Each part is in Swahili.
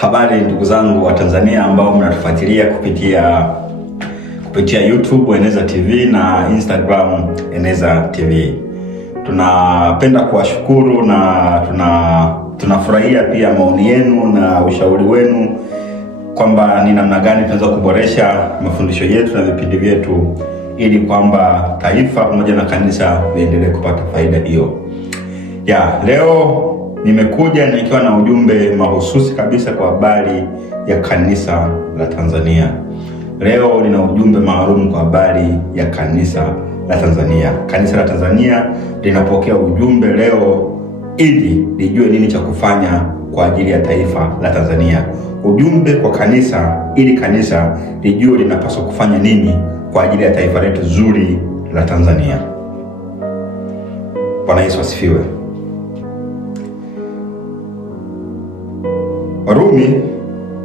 Habari ndugu zangu wa Tanzania ambao mnatufuatilia kupitia YouTube Eneza TV na Instagram Eneza TV. Tunapenda kuwashukuru na tunafurahia pia maoni yenu na ushauri wenu kwamba ni namna gani tunaweza kuboresha mafundisho yetu na vipindi vyetu ili kwamba taifa pamoja na kanisa viendelee kupata faida hiyo. Leo nimekuja nikiwa na ujumbe mahususi kabisa kwa habari ya kanisa la Tanzania. Leo nina ujumbe maalum kwa habari ya kanisa la Tanzania. Kanisa la Tanzania linapokea ujumbe leo ili lijue nini cha kufanya kwa ajili ya taifa la Tanzania. Ujumbe kwa kanisa ili kanisa lijue linapaswa kufanya nini kwa ajili ya taifa letu zuri la Tanzania. Bwana Yesu asifiwe. Warumi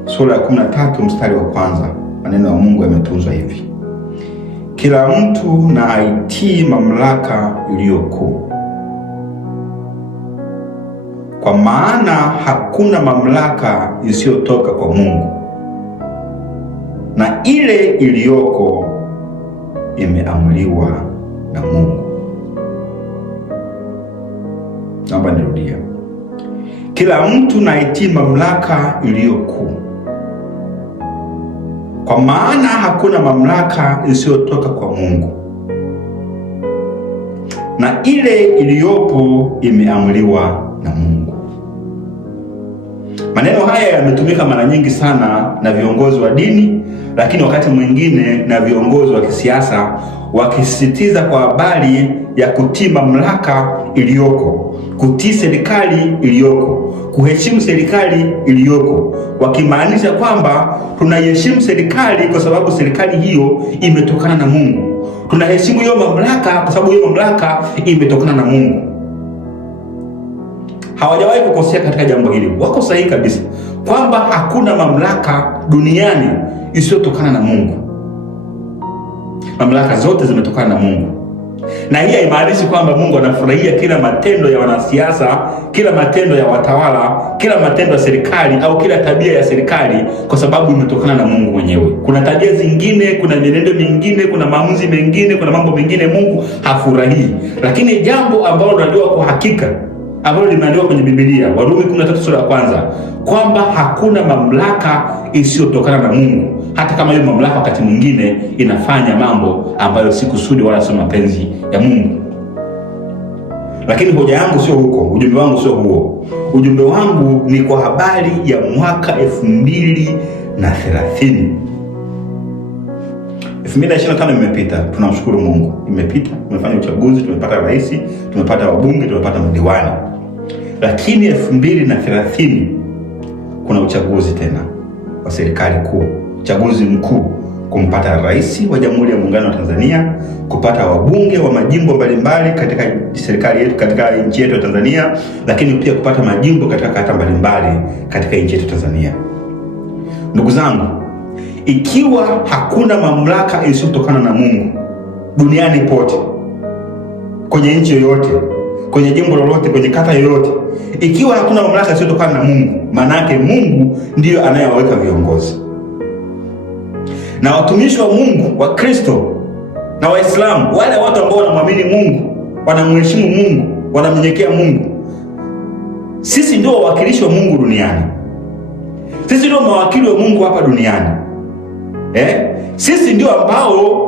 sura ya 13 mstari wa kwanza, maneno ya Mungu yametunzwa hivi: kila mtu na aitii mamlaka iliyokuu, kwa maana hakuna mamlaka isiyotoka kwa Mungu, na ile iliyoko imeamriwa na Mungu. Naomba nirudia. Kila mtu na aitii mamlaka iliyokuu, kwa maana hakuna mamlaka isiyotoka kwa Mungu, na ile iliyopo imeamriwa na Mungu. Maneno haya yametumika mara nyingi sana na viongozi wa dini, lakini wakati mwingine na viongozi wa kisiasa, wakisisitiza kwa habari ya kutii mamlaka iliyoko, kutii serikali iliyoko, kuheshimu serikali iliyoko, wakimaanisha kwamba tunaiheshimu serikali kwa sababu serikali hiyo imetokana na Mungu. Tunaheshimu hiyo mamlaka kwa sababu hiyo mamlaka imetokana na Mungu. Hawajawahi kukosea katika jambo hili. Wako sahihi kabisa kwamba hakuna mamlaka duniani isiyotokana na Mungu. Mamlaka zote zimetokana na Mungu. Na hii haimaanishi kwamba Mungu anafurahia kila matendo ya wanasiasa, kila matendo ya watawala, kila matendo ya serikali au kila tabia ya serikali kwa sababu imetokana na Mungu mwenyewe. Kuna tabia zingine, kuna mienendo mingine, kuna maamuzi mengine, kuna mambo mengine Mungu hafurahii. Lakini jambo ambalo tunajua kwa hakika ambalo limeandikwa kwenye Biblia, Warumi 13 sura ya kwanza, kwamba hakuna mamlaka isiyotokana na Mungu, hata kama hiyo mamlaka wakati mwingine inafanya mambo ambayo si kusudi wala sio mapenzi ya Mungu. Lakini hoja yangu sio huko, ujumbe wangu sio huo. Ujumbe wangu ni kwa habari ya mwaka 2030. 2025 imepita, tunamshukuru Mungu. Imepita, tumefanya uchaguzi, tumepata rais, tumepata wabunge, tumepata madiwani. Lakini 2030 kuna uchaguzi tena wa serikali kuu, uchaguzi mkuu, kumpata rais wa Jamhuri ya Muungano wa Tanzania, kupata wabunge wa majimbo mbalimbali katika serikali yetu, katika nchi yetu ya Tanzania, lakini pia kupata majimbo katika kata mbalimbali katika nchi yetu Tanzania. Ndugu zangu, ikiwa hakuna mamlaka isiyotokana na Mungu duniani pote, kwenye nchi yoyote, kwenye jimbo lolote, kwenye kata yoyote, ikiwa hakuna mamlaka isiyotokana na Mungu, maana yake Mungu ndiyo anayewaweka viongozi. Na watumishi wa Mungu, wa Kristo na Waislamu, wale watu ambao wanamwamini Mungu, wanamheshimu Mungu, wanamnyenyekea Mungu, sisi ndio wawakilishi wa Mungu duniani. Sisi ndio mawakili wa Mungu hapa duniani. Sisi ndio ambao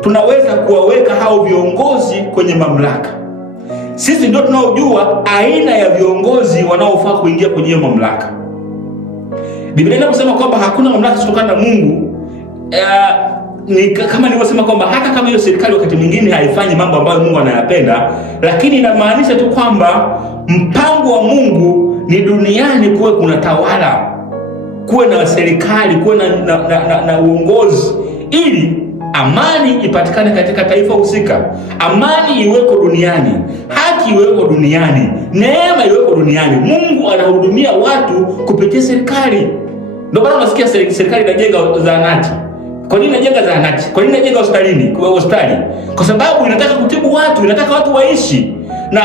tunaweza kuwaweka hao viongozi kwenye mamlaka. Sisi ndio tunaojua aina ya viongozi wanaofaa kuingia kwenye hiyo mamlaka. Biblia inaposema kwamba hakuna mamlaka isiyotokana na Mungu, ni kama nilivyosema kwamba hata kama hiyo serikali wakati mwingine haifanyi mambo ambayo Mungu anayapenda, lakini inamaanisha tu kwamba mpango wa Mungu ni duniani kuwe kuna tawala, kuwe na serikali, kuwe na uongozi, ili amani ipatikane katika taifa husika. Amani iweko duniani, haki iweko duniani, neema iweko duniani. Mungu anahudumia watu kupitia serikali. Ndio maana unasikia serikali inajenga zahanati. Kwa nini inajenga zahanati? Kwa nini inajenga hospitali? Kwa sababu inataka kutibu watu, inataka watu waishi. na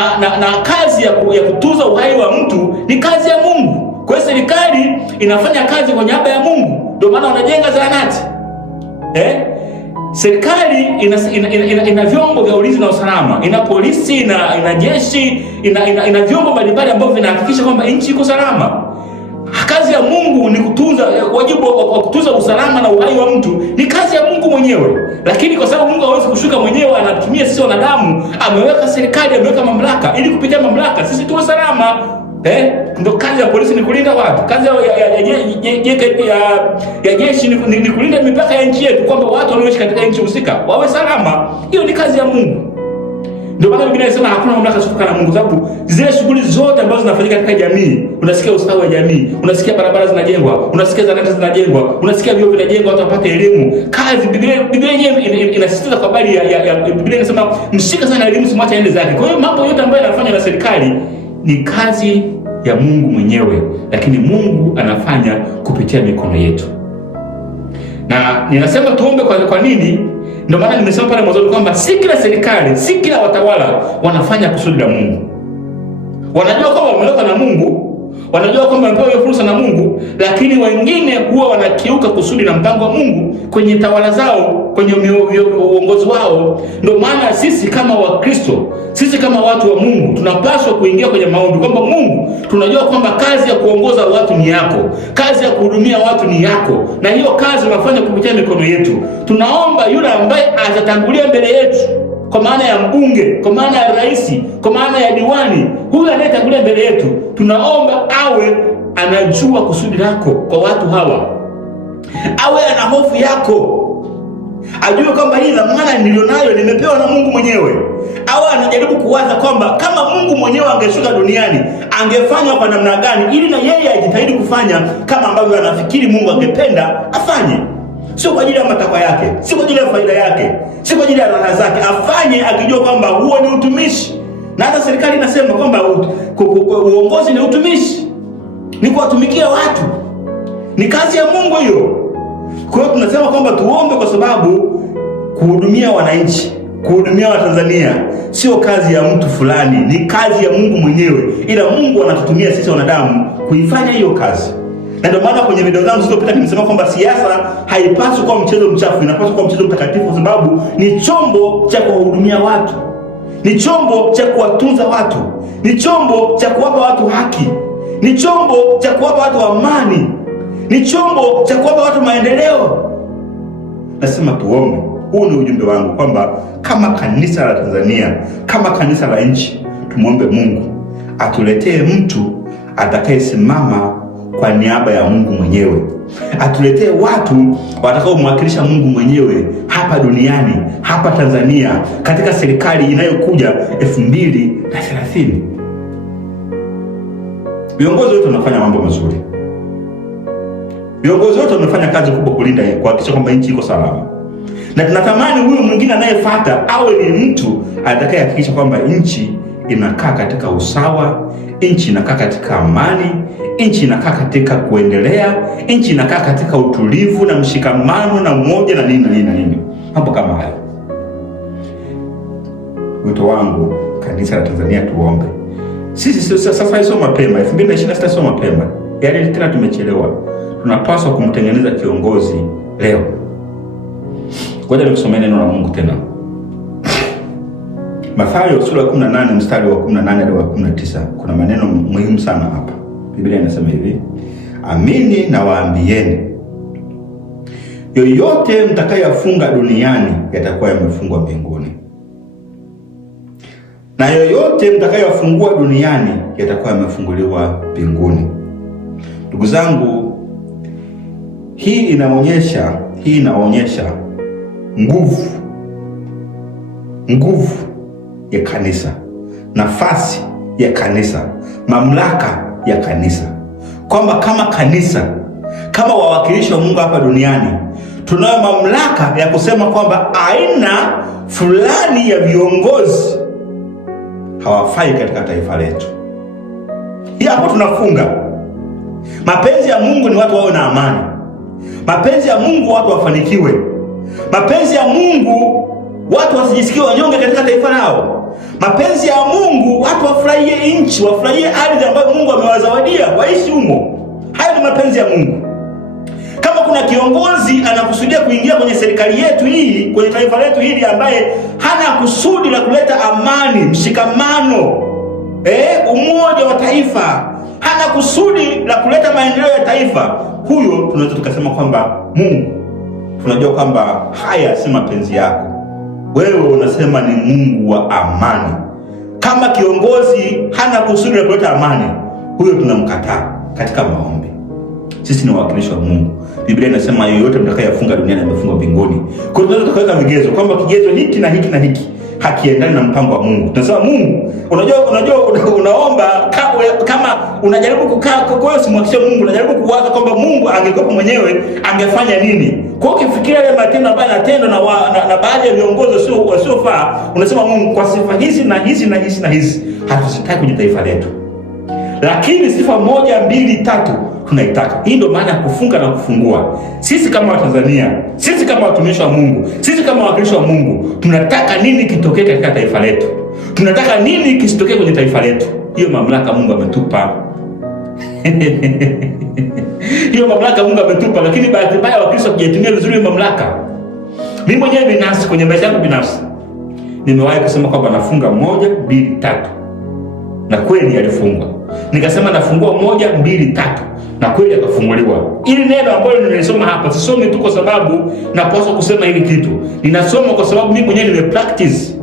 kazi ya kutunza uhai wa mtu ni kazi ya Mungu. Kwa hiyo serikali inafanya kazi kwa niaba ya Mungu, ndio maana wanajenga zahanati. Serikali ina vyombo vya ulinzi na usalama, ina polisi, ina jeshi, ina vyombo mbalimbali ambavyo vinahakikisha kwamba nchi iko salama. Kazi ya Mungu ni kutunza, wajibu wa kutunza usalama na uhai wa mtu ni kazi ya Mungu mwenyewe. Lakini kwa sababu Mungu hawezi kushuka mwenyewe, anatumia sisi wanadamu, ameweka serikali, ameweka mamlaka ili kupitia mamlaka sisi tuwe salama. Ndio kazi ya polisi ni kulinda watu, kazi ya jeshi ni kulinda mipaka ya nchi yetu, kwamba watu wanaoishi katika nchi husika wawe salama. Hiyo ni kazi ya Mungu. Ndio maana Biblia inasema hakuna mamlaka isiyotoka na Mungu, sababu zile shughuli zote ambazo zinafanyika katika jamii, unasikia ustawi wa jamii, unasikia barabara zinajengwa, unasikia zahanati zinajengwa, unasikia vyuo vinajengwa, watu wapate elimu. Kazi Biblia yenyewe inasisitiza kwa habari ya Biblia inasema mshika sana elimu, simwache aende zake. Kwa hiyo mambo yote ambayo yanafanywa na serikali ni kazi ya Mungu mwenyewe, lakini Mungu anafanya kupitia mikono yetu. Na ninasema tuombe kwa nini? Ndio maana nimesema pale mwanzo kwamba si kila serikali, si kila watawala wanafanya kusudi la Mungu. Wanajua kwamba wamewekwa na Mungu, wanajua kwamba wamepewa hiyo fursa na Mungu, lakini wengine huwa wanakiuka kusudi na mpango wa Mungu kwenye tawala zao, kwenye uongozi wao. Ndio maana sisi kama Wakristo, sisi kama watu wa Mungu tunapaswa kuingia kwenye maombi kwamba Mungu, tunajua kwamba kazi ya kuongoza watu ni yako, kazi ya kuhudumia watu ni yako, na hiyo kazi unafanya kupitia mikono yetu. Tunaomba yule ambaye atatangulia mbele yetu, kwa maana ya mbunge, kwa maana ya rais, kwa maana ya diwani, huyu anayetangulia mbele yetu, tunaomba awe anajua kusudi lako kwa watu hawa, awe ana hofu yako, ajue kwamba hii dhamana nilionayo nimepewa na Mungu mwenyewe. Awe anajaribu kuwaza kwamba kama Mungu mwenyewe angeshuka duniani angefanya kwa namna gani, ili na yeye ajitahidi kufanya kama ambavyo anafikiri Mungu angependa afanye. Sio kwa ajili ya matakwa yake, sio kwa ajili ya faida yake, sio kwa ajili ya raha zake. Afanye akijua kwamba huo ni utumishi. Na hata serikali inasema kwamba uongozi ni utumishi, ni kuwatumikia watu, ni kazi ya Mungu hiyo. Kwa hiyo tunasema kwamba tuombe, kwa sababu kuhudumia wananchi, kuhudumia Watanzania sio kazi ya mtu fulani, ni kazi ya Mungu mwenyewe, ila Mungu anatutumia sisi wanadamu kuifanya hiyo kazi. Na ndio maana kwenye video zangu zilizopita nimesema kwamba siasa haipaswi kuwa mchezo mchafu, inapaswa kuwa mchezo mtakatifu, kwa sababu ni chombo cha kuwahudumia watu, ni chombo cha kuwatunza watu, ni chombo cha kuwapa watu haki, ni chombo cha kuwapa watu amani, ni chombo cha kuwapa watu maendeleo. Nasema tuombe. Huu ni ujumbe wangu kwamba kama kanisa la Tanzania, kama kanisa la nchi, tumwombe Mungu atuletee mtu atakayesimama kwa niaba ya Mungu mwenyewe. Atuletee watu watakaomwakilisha Mungu mwenyewe hapa duniani, hapa Tanzania, katika serikali inayokuja 2030. Viongozi wote wanafanya mambo mazuri. Viongozi wote wanafanya kazi kubwa kulinda, kuhakikisha kwamba nchi iko salama. Na tunatamani huyu mwingine anayefuata awe ni mtu atakayehakikisha kwamba nchi inakaa katika usawa, nchi inakaa katika amani, nchi inakaa katika kuendelea, nchi inakaa katika utulivu na mshikamano na umoja na nini. Mambo kama hayo. Wito wangu, kanisa la Tanzania, tuombe. Sisi sasa sio mapema, 2026 sio mapema. Yaani tena tumechelewa. Tunapaswa kumtengeneza kiongozi leo. Ngoja nikusomee neno la Mungu tena. Mathayo sura ya 18 mstari wa 18 hadi wa 19. Kuna maneno muhimu sana hapa. Biblia inasema hivi: amini na waambieni, yoyote mtakayofunga duniani yatakuwa yamefungwa mbinguni, na yoyote mtakayofungua duniani yatakuwa yamefunguliwa mbinguni. Ndugu zangu, hii inaonyesha nguvu ya kanisa, nafasi ya kanisa, mamlaka ya kanisa, kwamba kama kanisa, kama wawakilishi wa Mungu hapa duniani, tunayo mamlaka ya kusema kwamba aina fulani ya viongozi hawafai katika taifa letu. Hii hapo tunafunga. Mapenzi ya Mungu ni watu wawe na amani. Mapenzi ya Mungu watu wafanikiwe. Mapenzi ya Mungu watu wasijisikie wanyonge katika taifa lao. Mapenzi ya Mungu watu wafurahie nchi, wafurahie ardhi ambayo Mungu amewazawadia waishi humo. Hayo ni mapenzi ya Mungu. Kama kuna kiongozi anakusudia kuingia kwenye serikali yetu hii, kwenye taifa letu hili, ambaye hana kusudi la kuleta amani, mshikamano, umoja wa taifa, hana kusudi la kuleta maendeleo ya taifa, huyo tunaweza tukasema kwamba Mungu, tunajua kwamba haya si mapenzi yako. Wewe unasema ni Mungu wa amani. Kama kiongozi hana kusudi la kuleta amani, huyo tunamkataa katika maombi. Sisi ni wawakilishi wa Mungu. Biblia inasema yoyote mtakayefunga duniani amefunga mbinguni. Kwa hiyo tunaweza tukaweka vigezo kwamba kigezo hiki na hiki na hiki hakiendani na mpango wa Mungu. Tunasema Mungu, unajua unaomba kama unajaribu kukaa, kwa hiyo simwakishie Mungu, unajaribu kuwaza kwamba Mungu angekuwa mwenyewe angefanya nini. Kwa hiyo ukifikiria yale matendo ambayo yanatendwa na baadhi ya viongozi wasiofaa, unasema Mungu, kwa sifa hizi na hizi na hizi na hizi hatuzitaki kwenye taifa letu. Lakini sifa 1, 2, 3 tunaitaka. Hii ndio maana ya kufunga na kufungua. Sisi kama Watanzania, sisi kama watumishi wa Mungu, sisi kama wawakilishi wa Mungu, tunataka nini kitokee katika taifa letu? Tunataka nini kisitokee kwenye taifa letu? Hiyo mamlaka Mungu ametupa. Hiyo mamlaka Mungu ametupa, lakini bahati mbaya Wakristo hawajatumia vizuri hiyo mamlaka. Mimi mwenyewe binafsi, kwenye maisha yangu binafsi, nimewahi kusema kwamba nafunga 1, 2, 3. Na kweli alifungwa. Nikasema nafungua 1, 2, 3. Na kweli akafunguliwa. Ili neno ambalo nilisoma hapa, sisomi tu kwa sababu napaswa kusema hili kitu. Ninasoma kwa sababu mimi mwenyewe nimepractice.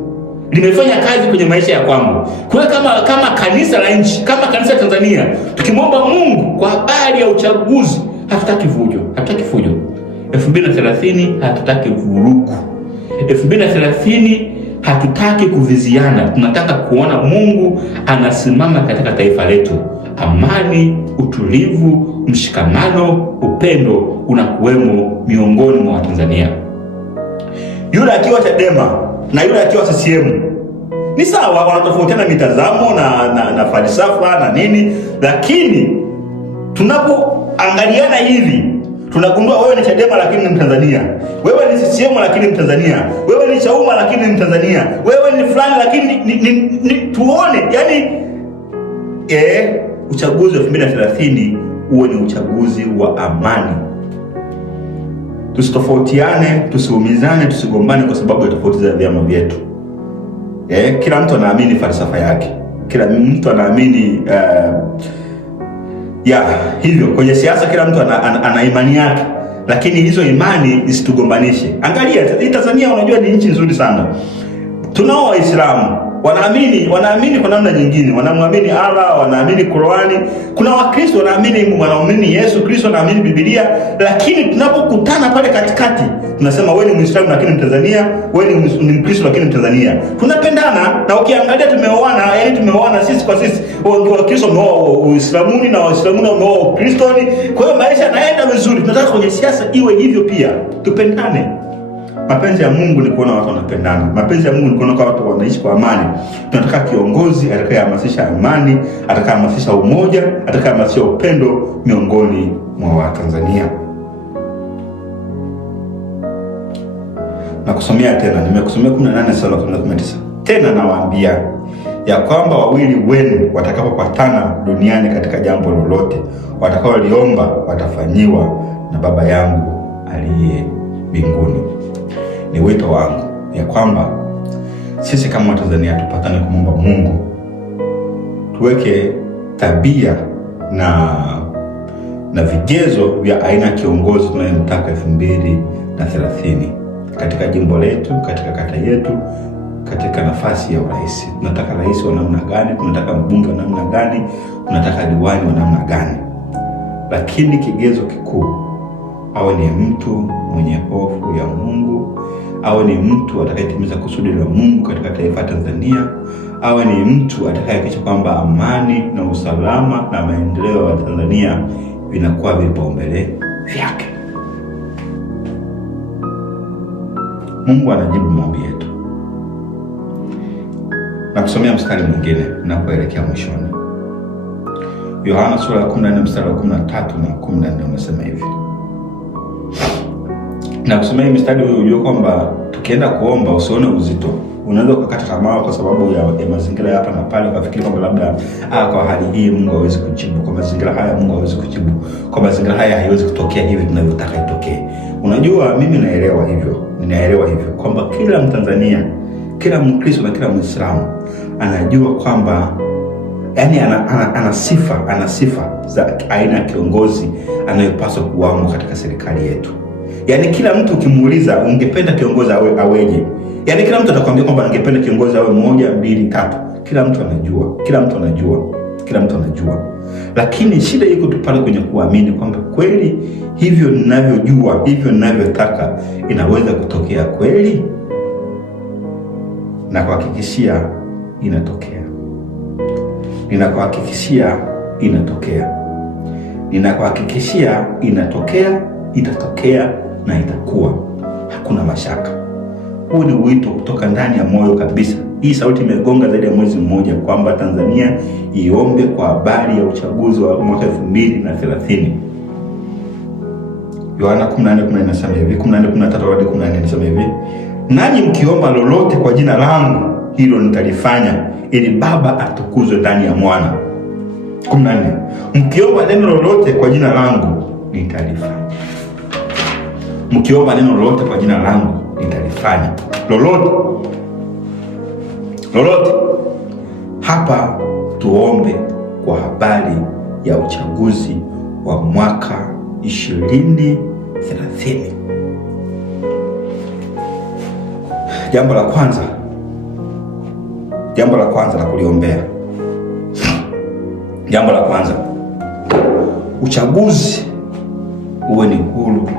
Nimefanya kazi kwenye maisha ya kwangu. Kwa hiyo kama kanisa la nchi, kama kanisa la Tanzania, tukimwomba Mungu kwa habari ya uchaguzi, hatutaki fujo. 2030 hatutaki vurugu. 2030 hatutaki kuviziana. Tunataka kuona Mungu anasimama katika taifa letu. Amani, utulivu, mshikamano, upendo unakuwemo miongoni mwa Watanzania. Yule akiwa Chadema na yule akiwa CCM ni sawa, wanatofautiana mitazamo na falsafa na nini, lakini tunapoangaliana hivi tunagundua wewe ni Chadema lakini ni Mtanzania, wewe ni CCM lakini ni Mtanzania, wewe ni Chauma lakini ni Mtanzania, wewe ni fulani lakini tuone, yani uchaguzi wa 2030 uwe ni uchaguzi wa amani. Tusitofautiane, tusiumizane, tusigombane kwa sababu ya tofauti za vyama vyetu. Kila mtu anaamini falsafa yake, kila mtu anaamini hivyo kwenye siasa kila mtu ana imani yake, lakini hizo imani zisitugombanishe. Angalia Tanzania, unajua ni nchi nzuri sana. Tunao Waislamu wanaamini kwa namna nyingine, wanamwamini Allah, wanaamini Qur'ani. Kuna Wakristo wanaamini Yesu Kristo, wanaamini Biblia, lakini tunapokutana pale katikati tunasema wewe ni Muislamu lakini Mtanzania, wewe ni Mkristo lakini Mtanzania. Tunapendana, na ukiangalia tumeoana sisi kwa sisi. Wakristo wao Uislamuni na Waislamu wao Ukristoni. Kwa hiyo maisha yanaenda vizuri. Tunataka kwenye siasa iwe hivyo pia, tupendane. Mapenzi ya Mungu ni kuona watu wanapendana. Mapenzi ya Mungu ni kuona watu wanaishi kwa amani. Tunataka kiongozi atakayehamasisha amani, atakayehamasisha umoja, atakayehamasisha upendo miongoni mwa Watanzania. Na kusomea tena, nimekusomea 18:19. Tena nawaambia ya kwamba 2 wenu watakapopatana duniani katika jambo lolote watakaoliomba watafanyiwa na Baba yangu aliye mbinguni. Ni wito wangu ya kwamba sisi kama Watanzania tupatane kumwomba Mungu, tuweke tabia na vigezo vya aina ya kiongozi tunayemtaka 2030 katika jimbo letu, katika kata yetu, katika nafasi ya urais. Tunataka rais wa namna gani? Tunataka mbunge wa namna gani? Tunataka diwani wa namna gani? Lakini kigezo kikuu, awe ni mtu mwenye hofu ya Mungu, awe ni mtu atakayetimiza kusudi la Mungu katika taifa la Tanzania, awe ni mtu atakayehakikisha kwamba amani na usalama na maendeleo ya Tanzania vinakuwa vipaumbele vyake. Mungu anajibu maombi yetu. Na kusomea mstari mwingine tunapoelekea mwishoni. Yohana sura ya 14 mstari wa 13 na 14 unasema hivi. Na kusomea mstari huu ujue kwamba tukienda kuomba usione uzito. unaweza ukakata tamaa kwa sababu ya mazingira hapa na pale, ukafikiri kwamba labda kwa hali hii Mungu hawezi kujibu, kwa mazingira haya Mungu hawezi kujibu, kwa mazingira haya haiwezi kutokea hivi tunavyotaka itokee. Unajua, mimi ninaelewa hivyo kwamba kila Mtanzania, kila Mkristo na kila Muislamu anajua kwamba yani ana sifa za aina ya kiongozi anayopaswa kuwamo katika serikali yetu. Yani kila mtu ukimuuliza ungependa kiongozi aweje, yani kila mtu atakwambia kwamba ningependa kiongozi awe 1, 2, 3. Kila mtu anajua. Lakini shida iko tu pale kwenye kuamini kwamba kweli hivyo ninavyojua, hivyo ninavyotaka inaweza kutokea kweli, na kuhakikishia inatokea. Ninakuhakikishia inatokea, itatokea na itakuwa. Hakuna mashaka. Huu ni wito kutoka ndani ya moyo kabisa. Hii sauti imegonga zaidi ya mwezi mmoja kwamba Tanzania iombe kwa habari ya uchaguzi wa mwaka 2030. Yohana 14:14 inasema hivi, 14:13-14 inasema hivi, nanyi mkiomba lolote kwa jina langu, hilo nitalifanya, ili Baba atukuzwe ndani ya Mwana. 14, mkiomba neno lolote kwa jina langu nitalifanya. Mkiomba neno lolote kwa jina langu nitalifanya. Lolote. Hapa tuombe kwa habari ya uchaguzi wa mwaka 2030. Jambo la kwanza la kuliombea. Jambo la kwanza, uchaguzi uwe ni huru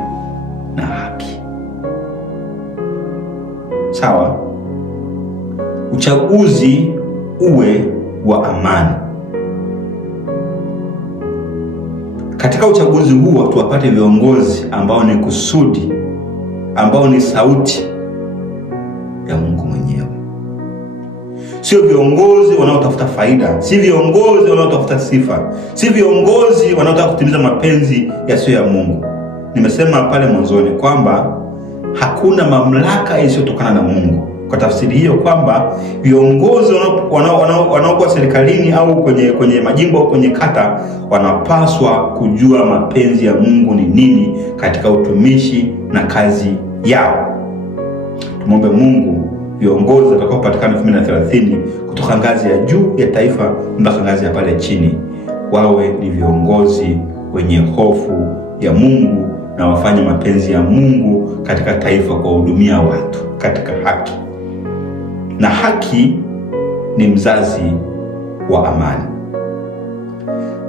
na haki. Sawa? Uchaguzi uwe wa amani. Katika uchaguzi huo tuwapate viongozi ambao ni kusudi, ambao ni sauti ya Mungu mwenyewe. Sio viongozi wanaotafuta faida, si viongozi wanaotafuta sifa, si viongozi wanaotaka kutimiza mapenzi yasiyo ya Mungu. Nimesema pale mwanzoni kwamba hakuna mamlaka isiyotokana na Mungu. Kwa tafsiri hiyo kwamba viongozi wanaokuwa serikalini au kwenye majimbo au kwenye kata wanapaswa kujua mapenzi ya Mungu ni nini katika utumishi na kazi yao. Tumombe Mungu viongozi watakaopatikana 2030 kutoka ngazi ya juu ya taifa mpaka ngazi ya pale chini wawe ni viongozi wenye hofu ya Mungu na wafanye mapenzi ya Mungu katika taifa, kwa hudumia watu katika haki. Na haki ni mzazi wa amani.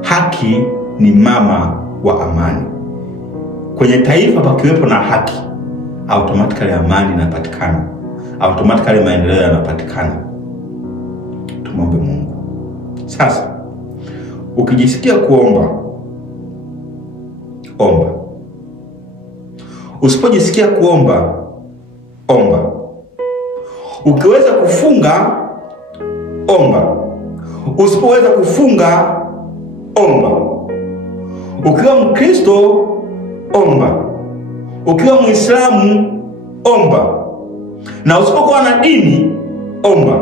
Haki ni mama wa amani. Kwenye taifa pakiwepo na haki, automatically amani inapatikana, automatically maendeleo yanapatikana. Tumombe Mungu. Sasa ukijisikia kuomba, omba. Usipojisikia kuomba, omba. Ukiweza kufunga, omba. Usipoweza kufunga, omba. Ukiwa Mkristo, omba. Ukiwa Muislamu, omba. Na usipokuwa na dini, omba.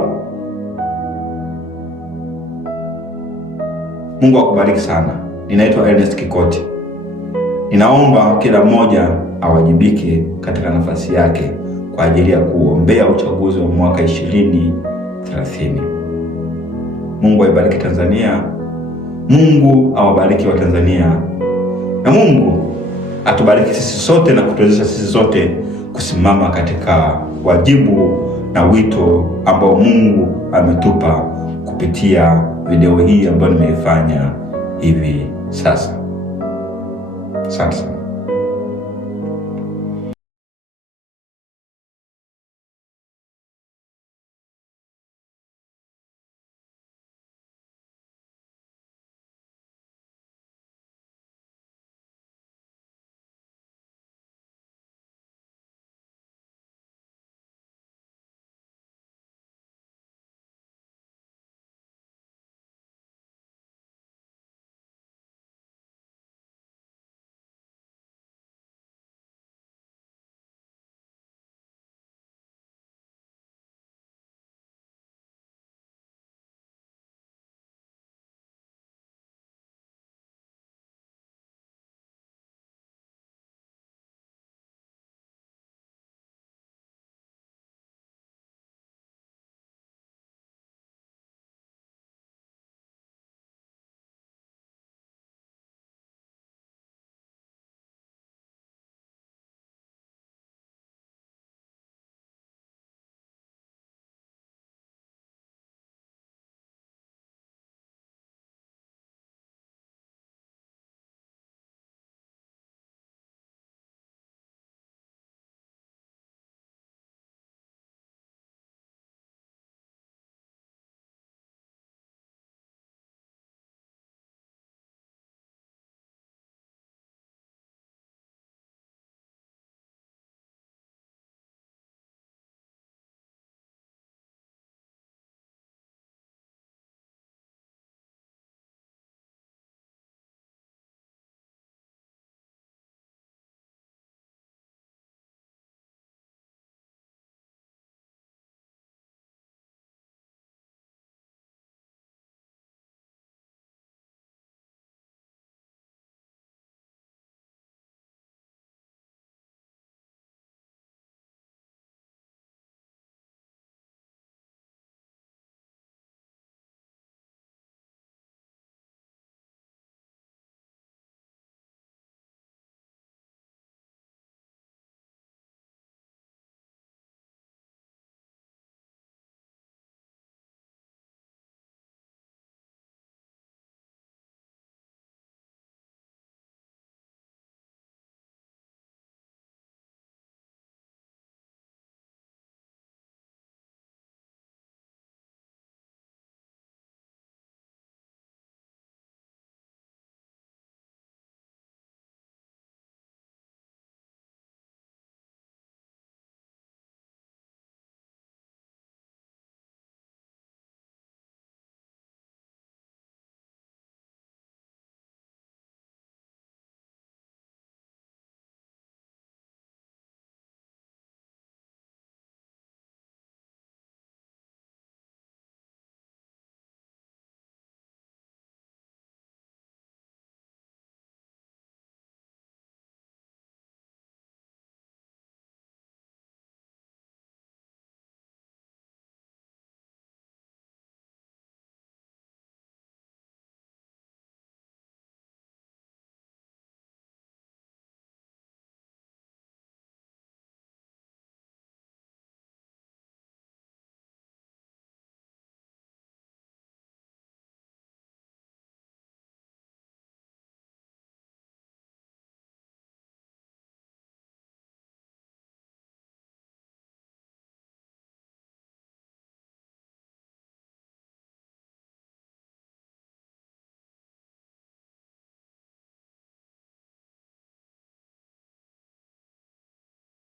Mungu akubariki sana. Ninaitwa Ernest Kikoti. Ninaomba kila mmoja awajibike katika nafasi yake kwa ajili ya kuombea uchaguzi wa mwaka 2030. Mungu aibariki Tanzania. Mungu awabariki wa Tanzania. Na Mungu atubariki sisi sote na kutuwezesha sisi sote kusimama katika wajibu na wito ambao Mungu ametupa kupitia video hii ambayo nimeifanya hivi sasa. Asante sana.